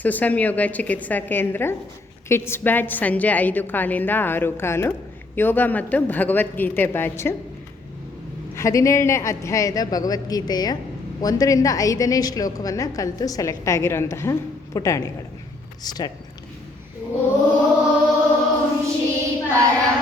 ಸುಸಂಯೋಗ ಚಿಕಿತ್ಸಾ ಕೇಂದ್ರ, kids batch ಸಂಜೆ 5:15 6:15, ಯೋಗ ಮತ್ತು ಭಗವದ್ಗೀತೆ ಬ್ಯಾಚ್. 17ನೇ ಅಧ್ಯಾಯದ ಭಗವದ್ಗೀತೆಯ 1ರಿಂದ 5ನೇ ಶ್ಲೋಕವನ್ನು ಕಲಿತು ಸೆಲೆಕ್ಟ್ ಆಗಿರೋಂತಹ ಪುಟಾಣಿಗಳು. ಸ್ಟಾರ್ಟ್. ಓಂ ಶ್ರೀ ಪರಮ